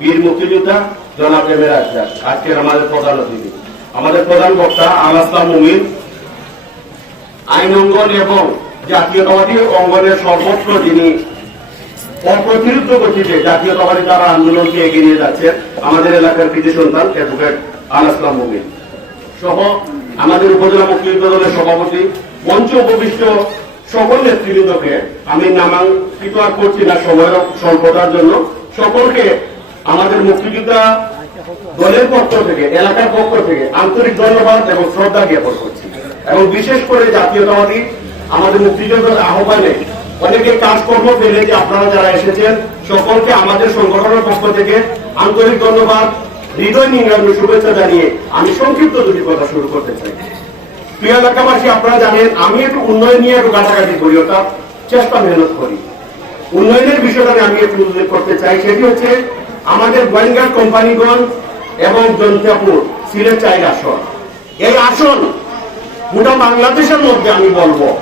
বীর মুক্তিযোদ্ধা জনাব এম এ আজকের আমাদের প্রধান অতিথি। আমাদের প্রধান বক্তা আলাস্তা মুমিন। আইন অঙ্গন এবং জাতীয়তাবাদী অঙ্গনের সর্বত্র যিনি অপ্রতিরুদ্ধ গতিতে জাতীয়তাবাদী তারা আন্দোলনকে এগিয়ে নিয়ে যাচ্ছেন, আমাদের এলাকার কৃতি সন্তান অ্যাডভোকেট আলাসলাম মুমিন। সহ আমাদের উপজেলা মুক্তিযুদ্ধ দলের সভাপতি, মঞ্চ উপবিষ্ট সকল নেতৃবৃন্দকে আমি নামাঙ্কিত আর করছি না সময়ের স্বল্পতার জন্য। সকলকে আমাদের মুক্তিযোদ্ধা দলের পক্ষ থেকে, এলাকার পক্ষ থেকে আন্তরিক ধন্যবাদ এবং শ্রদ্ধা জ্ঞাপন করছি। এবং বিশেষ করে জাতীয়তাবাদী আমাদের মুক্তিযোদ্ধার আহ্বানে অনেকে কাজকর্ম ফেলে যে আপনারা যারা এসেছেন, সকলকে আমাদের সংগঠনের পক্ষ থেকে আন্তরিক ধন্যবাদ, হৃদয় নিংড়ানো শুভেচ্ছা জানিয়ে আমি সংক্ষিপ্ত দুটি কথা শুরু করতে চাই। প্রিয় এলাকাবাসী, আপনারা জানেন, আমি একটু উন্নয়ন নিয়ে একটু কাটাকাটি করি ওটা চেষ্টা মেহনত করি। উন্নয়নের বিষয়টা আমি একটু উল্লেখ করতে চাই, সেটি হচ্ছে আমাদের গোয়েঙ্গার কোম্পানিগঞ্জ এবং জন্তাপুর সিলেট চাইল আসন। এই আসন গোটা বাংলাদেশের মধ্যে আমি বলব।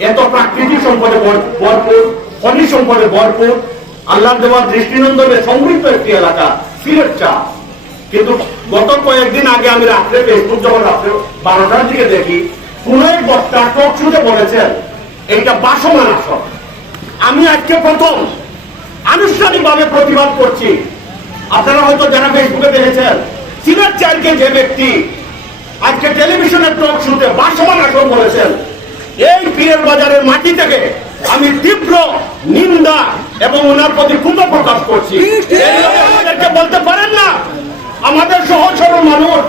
এত প্রাকৃতিক সম্পদে ভর- ভরপুর, খনিজ সম্পদে ভরপুর আল্লাহ দেওয়ার দৃষ্টিনন্দনে সমৃদ্ধ একটি এলাকা, সিলেট চা। কিন্তু গত কয়েকদিন আগে আমি রাত্রে ফেসবুক যখন রাত্রে বারোটার দিকে দেখি এক বক্তা টক শুতে বলেছেন, এইটা বাসমান আসন। আমি আজকে প্রথম আনুষ্ঠানিকভাবে প্রতিবাদ করছি। আপনারা হয়তো যারা ফেসবুকে দেখেছেন সিলেট চারকে যে ব্যক্তি আজকে টেলিভিশনের টক শুতে বাসমান আসন বলেছেন এই পীরের বাজারের মাটি থেকে আমি তীব্র নিন্দা এবং ওনার প্রতি ক্ষুব্ধ প্রকাশ করছি। আমাদেরকে বলতে পারেন না আমাদের সহজ সরল মানুষ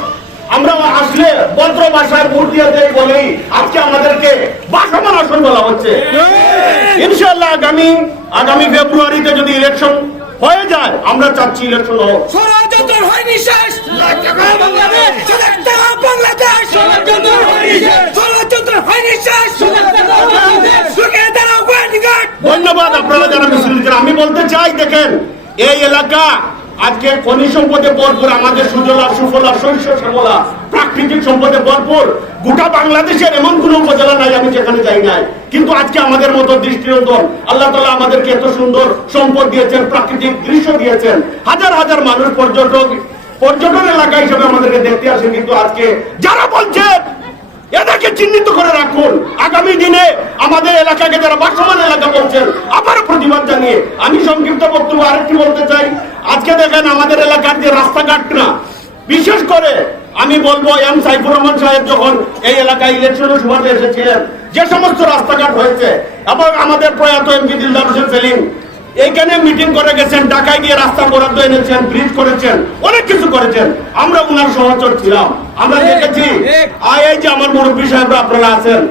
আমরা আসলে বজ্র ভাষায় ভোট দিয়ে দেয় বলেই আজকে আমাদেরকে বাসমান আসন বলা হচ্ছে। ইনশাল্লাহ আগামী আগামী ফেব্রুয়ারিতে যদি ইলেকশন হয়ে যায় আমরা চাচ্ছি ইলেকশন হোক। ষড়যন্ত্র হয়নি শেষ। বাংলাদেশ বাংলাদেশ। ষড়যন্ত্র হয়নি শেষ। ষড়যন্ত্র হয়নি শেষ। ধন্যবাদ আপনারা যারা মিছিল আমি বলতে চাই দেখেন এই এলাকা আজকে খনিজ সম্পদে ভরপুর, আমাদের সুজলা, সুফলা শস্য শ্যামলা, প্রাকৃতিক সম্পদে ভরপুর। গোটা বাংলাদেশের এমন কোন উপজেলা নাই, আমি যেখানে যাই নাই। কিন্তু আজকে আমাদের মতো দৃষ্টিনন্দন, আল্লাহ তালা আমাদেরকে এত সুন্দর সম্পদ দিয়েছেন, প্রাকৃতিক দৃশ্য দিয়েছেন। হাজার হাজার মানুষ পর্যটক, পর্যটন এলাকা হিসেবে আমাদেরকে দেখতে আসেন, কিন্তু আজকে যারা বলছেন, এদেরকে চিহ্নিত করে রাখুন। আগামী দিনে আমাদের এলাকাকে যারা বাসমান এলাকা বলছেন আবার প্রতিবাদ আমি সংক্ষিপ্ত বক্তব্য আরেকটি বলতে চাই। আজকে দেখেন আমাদের এলাকার যে রাস্তাঘাট না বিশেষ করে আমি বলব এম সাইফুর রহমান সাহেব যখন এই এলাকায় ইলেকশনের সময় এসেছিলেন যে সমস্ত রাস্তাঘাট হয়েছে এবং আমাদের প্রয়াত এমপি দিলদার হোসেন সেলিম এইখানে মিটিং করে গেছেন ঢাকায় গিয়ে রাস্তা বরাদ্দ এনেছেন ব্রিজ করেছেন অনেক কিছু করেছেন। আমরা উনার সহচর ছিলাম। আমরা দেখেছি এই যে আমার মুরব্বী সাহেবরা আপনারা আছেন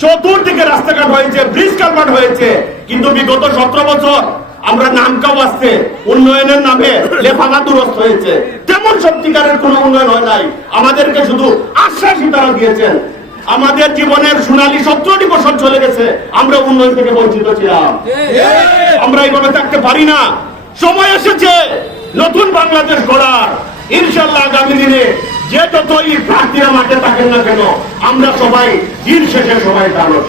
চতুর্দিকে রাস্তাঘাট হয়েছে ব্রিজ কালভার্ট হয়েছে। কিন্তু বিগত সতেরো বছর আমরা নাম নামকাও আসছে? উন্নয়নের নামে লেফানা দুরস্ত হয়েছে। তেমন সত্যিকারের কোনো উন্নয়ন হয় নাই। আমাদেরকে শুধু আশ্বাসই তারা দিয়েছেন। আমাদের জীবনের সোনালী সতেরোটি বছর চলে গেছে। আমরা উন্নয়ন থেকে বঞ্চিত ছিলাম। আমরা এইভাবে থাকতে পারি না। সময় এসেছে নতুন বাংলাদেশ গড়ার। ইনশাল্লাহ আগামী দিনে যে যতই প্রার্থীরা মাঠে থাকেন না কেন, আমরা সবাই দিন শেষে সবাই দানব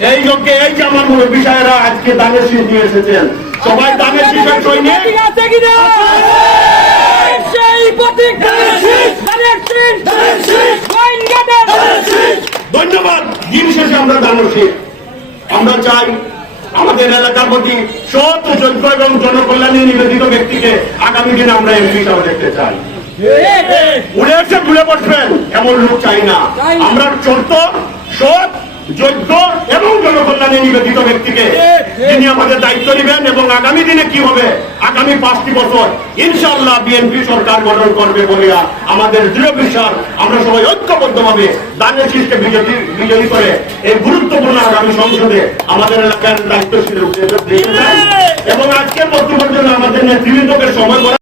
এই লোককে এই যে আমার মনে বিষয়েরা আজকে দানের শীষ নিয়ে এসেছেন। সবাই দানের শীষের সৈনিক আছে কিনা? সেই প্রতীক ধন্যবাদ। দিন শেষে আমরা দানশীল আমরা চাই আমাদের এলাকার প্রতি সৎ যোগ্য এবং জনকল্যাণে নিবেদিত ব্যক্তিকে আগামী দিনে আমরা এমপি হিসাবে দেখতে চাই। উড়ে এসে ঘুরে বসবেন। এমন লোক চাই না। আমরা চলত সৎ যোগ্য এবং জনকল্যাণে নিবেদিত ব্যক্তিকে যিনি আমাদের দায়িত্ব নেবেন এবং আগামী দিনে কি হবে আগামী পাঁচটি বছর ইনশাআল্লাহ বিএনপি সরকার গঠন করবে বলে আমাদের দৃঢ় বিশ্বাস আমরা সবাই ঐক্যবদ্ধভাবে দানের শীষকে বিজয়ী বিজয়ী করে এই গুরুত্বপূর্ণ আগামী সংসদে আমাদের এলাকার দায়িত্বশীল এবং আজকের বক্তব্যের জন্য আমাদের নেতৃবৃন্দকে সময় করা